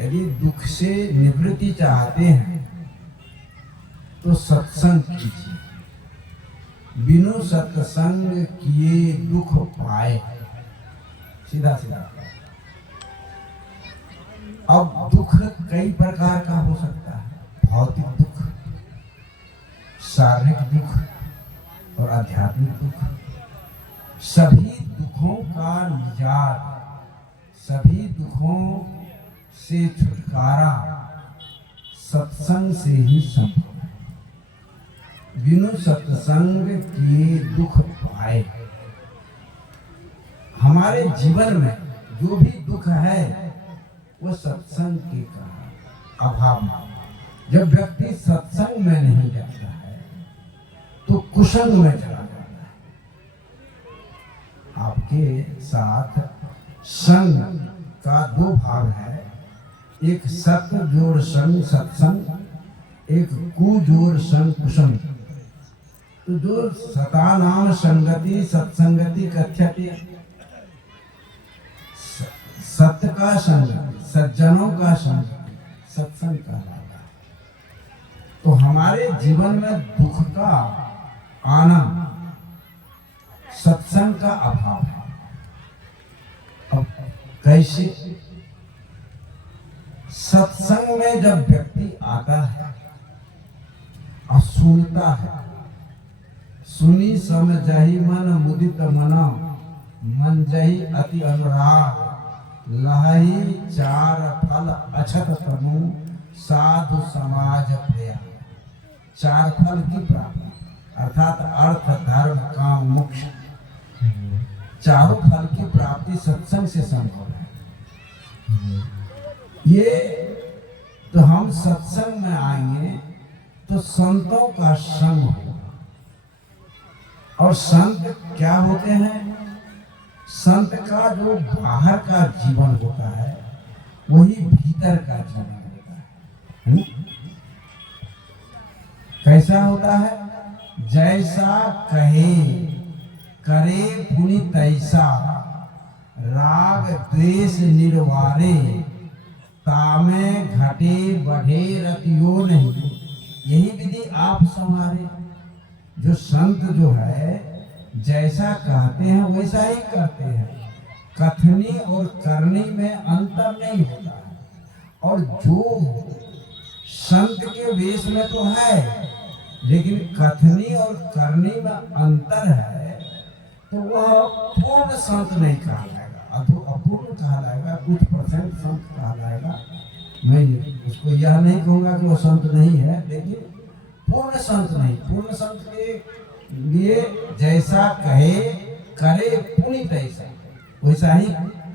यदि दुख से निवृत्ति चाहते हैं तो सत्संग कीजिए। बिनु सत्संग किए दुख पाए, सीधा सीधा। अब दुख कई प्रकार का हो सकता है, भौतिक दुख, शारीरिक दुख और आध्यात्मिक दुख। सभी दुखों का निजात, सभी दुखों से छुटकारा सत्संग से ही संभव है। बिनु सत्संग किए दुख पाए। हमारे जीवन में जो भी दुख है वो सत्संग के कारण अभाव में। जब व्यक्ति सत्संग में नहीं जाता है तो कुसंग में चला जाता है। आपके साथ संग का दो भाग है, एक सत जोड़ संग सत्संग, एक कु जोड़ संग कुसंग। तो जो सता नाम संगति सत्संगति कथ्यते, सत्य का संग, सज्जनों का संग सत्संग कहलाता है। तो हमारे जीवन में दुख का आना सत्संग का अभाव है। अब कैसे? सत्संग में जब व्यक्ति आता है और सुनता है, सुनी समझहि मन मुदित मना, मन जहि अति अनुराग, लहई चार फल अछत तनु, साधु समाज प्रिया। चार फल की प्राप्ति अर्थात अर्थ धर्म काम मोक्ष, चारों फल की प्राप्ति सत्संग से संभव है। ये तो हम सत्संग में आएंगे तो संतों का संग होगा। और संत क्या होते हैं? संत का जो बाहर का जीवन होता है वही भीतर का जीवन होता है। कैसा होता है? जैसा कहे करे पुनि तैसा, राग द्वेष निर्वारे, तामे घटे बढ़े रतियो नहीं। यही विधि आप संवारे। जो संत जो है जैसा कहते हैं वैसा ही करते हैं। कथनी और करनी में अंतर नहीं होता है। और जो संत के वेश में तो है, लेकिन कथनी और करनी में अंतर है, तो वह पूर्ण संत नहीं कहलाएगा, अपूर्ण कहलाएगा, कुछ परसेंट संत कहलाएगा। मैं उसको यह नहीं कहूँगा कि वो संत नहीं है, लेकिन पूर्ण संत नहीं। पूर्ण संत के लिए जैसा कहे करे पुनि तैसा, वैसा ही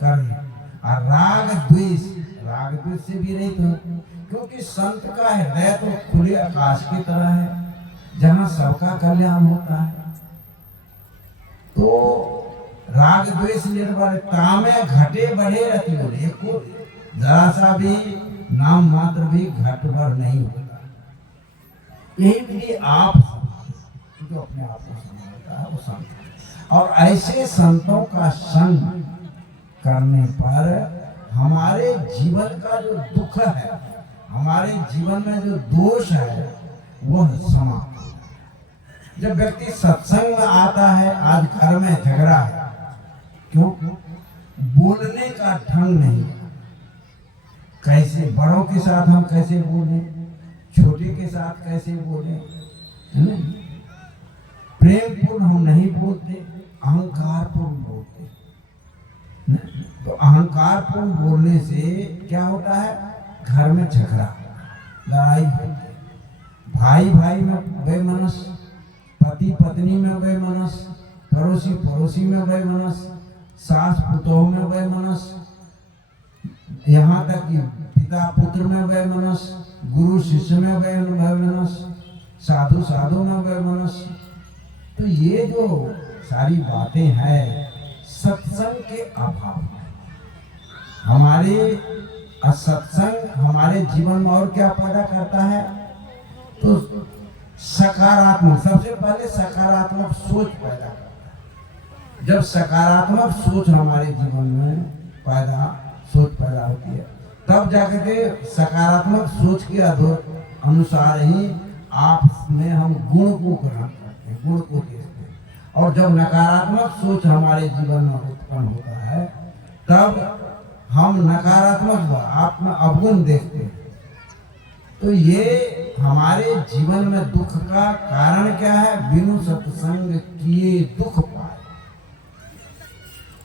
करे। और राग द्वेष से भी रहित हो, क्योंकि संत का हृदय तो खुले आकाश की तरह है जहाँ सबका कल्याण होता है। तो राग द्वेष निर्वार, तामे घटे बढ़े रहती हो, एक जरा सा भी नाम मात्र भी घट भर नहीं होता। यही भी आप जो अपने आप को समझता है वो संत। और ऐसे संतों का संग करने पर हमारे जीवन का जो दुख है, हमारे जीवन में जो दोष है वह समाप्त होता है। जब व्यक्ति सत्संग में आता है, आज घर में झगड़ा है, क्यों? बोलने का ढंग नहीं। कैसे बड़ों के साथ हम कैसे बोले, छोटे के साथ कैसे बोले, प्रेम पूर्ण हम नहीं बोलते, अहंकार पूर्ण बोलते। तो अहंकार पूर्ण बोलने से क्या होता है? घर में झगड़ा, लड़ाई होती है। भाई भाई में वैमनस, पति पत्नी में वैमनस, पड़ोसी पड़ोसी में वैमनस, सास पुतोह में वैमनस, यहाँ तक कि पिता पुत्र में वैमनस, गुरु शिष्य में वैमनस, साधु साधु में वैमनस। तो ये जो सारी बातें हैं सत्संग के अभाव में। हमारे असत्संग हमारे जीवन में और क्या पैदा करता है? तो सकारात्मक, सबसे पहले सकारात्मक सोच पैदा करता है। जब सकारात्मक सोच हमारे जीवन में सोच पैदा होती है, तब तब जाकर के सकारात्मक सोच के अनुसार ही आप में हम गुण को ग्रहण करते हैं, गुण को देखते हैं। और जब नकारात्मक सोच हमारे जीवन में उत्पन्न होता है तब हम नकारात्मक आत्म अवगुण देखते हैं। तो ये हमारे जीवन में दुख का कारण क्या है? बिनु सत्संग किए दुख पाए।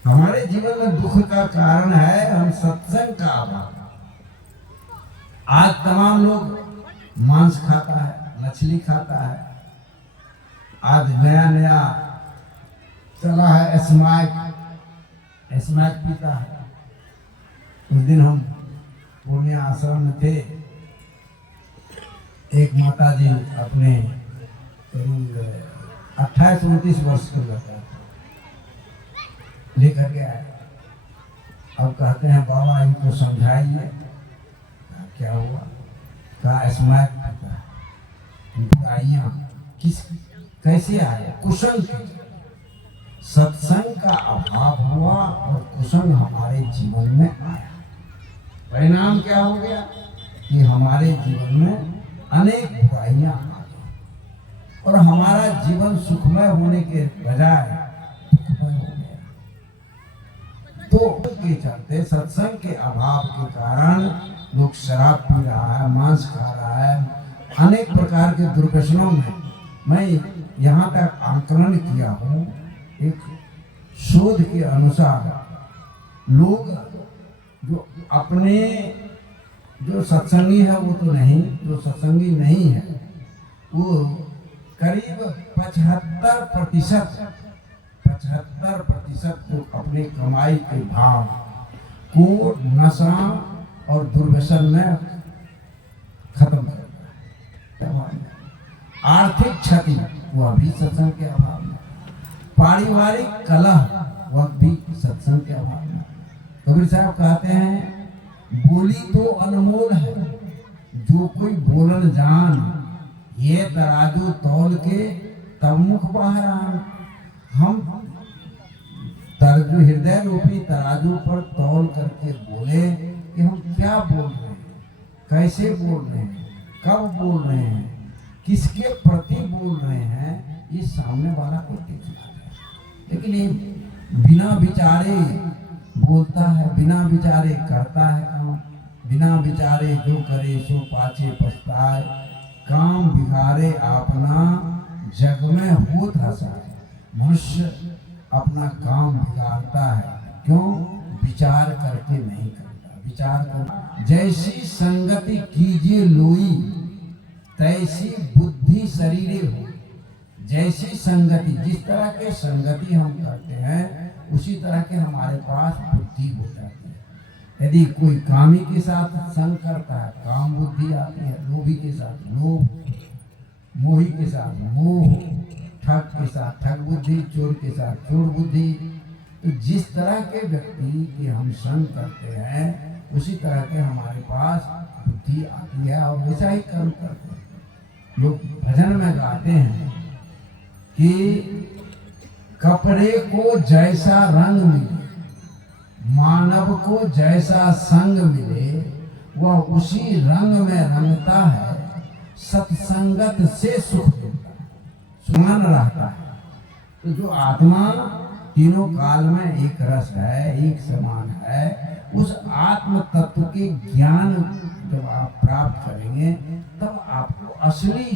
हमारे जीवन में दुख का कारण है हम सत्संग का अभाव। आज तमाम लोग मांस खाता है, मछली खाता है, आज नया नया चला है स्मैक पीता है। उस दिन हम पूर्णिया आश्रम में थे, एक माता जी अपने 28-29 वर्ष के लड़का लेकर के आए। अब कहते हैं बाबा इनको समझाइए। क्या हुआ? कहा स्मैक पीता है। बुराइयां कैसे आए? कुसंग। सत्संग का अभाव हुआ और कुसंग हमारे जीवन में आया। परिणाम क्या हो गया कि हमारे जीवन में अनेक बुराइयां आ गई और हमारा जीवन सुखमय होने के बजाय दुखमय हो गया। तो के चलते सत्संग के अभाव के कारण लोग शराब पी रहा है, मांस खा रहा है, अनेक प्रकार के दुर्व्यसनों में। मैं यहाँ तक आकलन किया हूँ, एक शोध के अनुसार लोग जो अपने जो सत्संगी है वो तो नहीं, जो सत्संगी नहीं है वो करीब 75% को अपने कमाई के भाव को नशा और दुर्व्यसन में खत्म कर रहा है। आर्थिक क्षति वह भी सत्संग के अभाव में, पारिवारिक कलह वह भी सत्संग के अभाव में। कबीर साहब कहते हैं बोली तो अनमोल है, जो कोई बोलन जान, ये तराजू तौल के तब मुख बाहर आन। हम तराजू, हृदय रूपी तराजू पर तौल करके बोले कि हम क्या बोल रहे हैं, कैसे बोल रहे हैं, कब बोल रहे हैं, किसके प्रति बोल रहे हैं, ये सामने वाला को देखना है। लेकिन ये बिना विचारे बोलता है, बिना विचारे करता है काम, बिना विचारे जो करे सो पाछे पछताए, काम बिगाड़े अपना जग में होत हंसाए। मनुष्य अपना काम बिगाड़ता है, क्यों? विचार करके नहीं करता। विचार कर, जैसी संगति कीजिए लोई, तैसी बुद्धि शरीरे हो। जैसी संगति, जिस तरह के संगति हम करते हैं उसी तरह के हमारे पास बुद्धि हो जाती है। यदि कोई कामी के साथ संग करता है, काम बुद्धि आती है। लोभी के साथ लोभ, मोही के साथ मोह, ठग के साथ ठग बुद्धि, चोर के साथ चोर बुद्धि। तो जिस तरह के व्यक्ति की हम संग करते हैं उसी तरह के हमारे पास बुद्धि आती है और वैसा ही कर्म करते हैं। लोग भजन में गाते हैं कि कपड़े को जैसा रंग मिले, मानव को जैसा संग मिले, वह उसी रंग में रंगता है। सत्संगत से सुख मिलता है, समान रहता है। तो जो आत्मा तीनों काल में एक रस है, एक समान है, उस आत्म तत्व के ज्ञान जब आप प्राप्त करेंगे तब आपको असली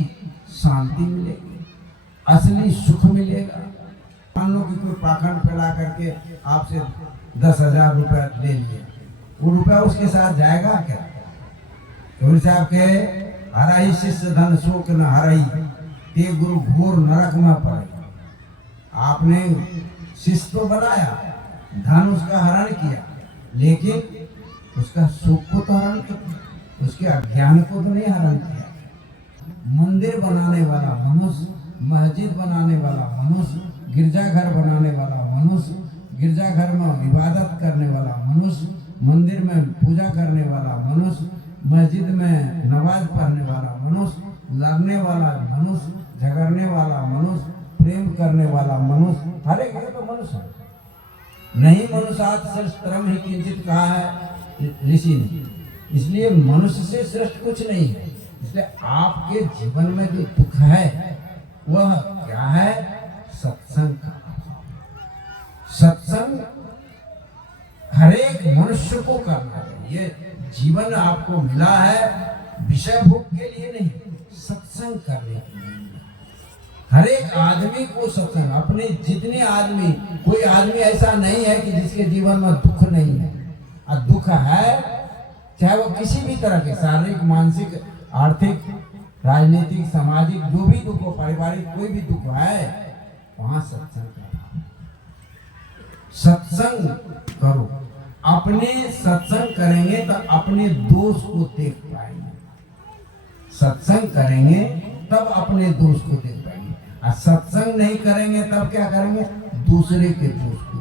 शांति मिलेगी, असली सुख मिलेगा। मान लो कि कोई पाखंड फैला करके आपसे 10,000 रुपया ले लिए, वो रुपया उसके साथ जाएगा क्या? कबीर साहब के हराई शिष्य धन शोक न हराई, ते गुरु घोर नरक में पड़े। आपने शिष्य तो बनाया, धन उसका हरण किया, लेकिन उसका सुख को तो हरण किया, उसके अज्ञान को तो नहीं हरण किया। मंदिर बनाने वाला मनुष्य, मस्जिद बनाने वाला मनुष्य, गिरजाघर बनाने वाला मनुष्य, गिरजाघर में इबादत करने वाला मनुष्य, मंदिर में पूजा करने वाला मनुष्य, मस्जिद में नमाज पढ़ने वाला मनुष्य, लड़ने वाला मनुष्य, झगड़ने वाला मनुष्य, प्रेम करने वाला मनुष्य, हर एक तो मनुष्य है। नहीं मनुष्यात् श्रेष्ठतरम् ही किंचित कहा है ऋषि ने। इसलिए मनुष्य से श्रेष्ठ कुछ नहीं है। इसलिए आपके जीवन में जो दुख है वह क्या है? सत्संग का अभाव। सत्संग हर एक मनुष्य को करना चाहिए। जीवन आपको मिला है विषय भोग के लिए नहीं, सत्संग करने के लिए। हर एक आदमी को सत्संग, अपने जितने आदमी, कोई आदमी ऐसा नहीं है कि जिसके जीवन में दुख नहीं है। और दुख है, चाहे वो किसी भी तरह के, शारीरिक, मानसिक, आर्थिक, राजनीतिक, सामाजिक, जो भी दुख हो, पारिवारिक कोई भी दुख है, वहां सत्संग करो। सत्संग करो। अपने सत्संग करेंगे तो अपने दोष को देख पाएंगे। सत्संग करेंगे तब अपने दोष को देख पाएंगे। और सत्संग नहीं करेंगे तब क्या करेंगे? दूसरे के दोष को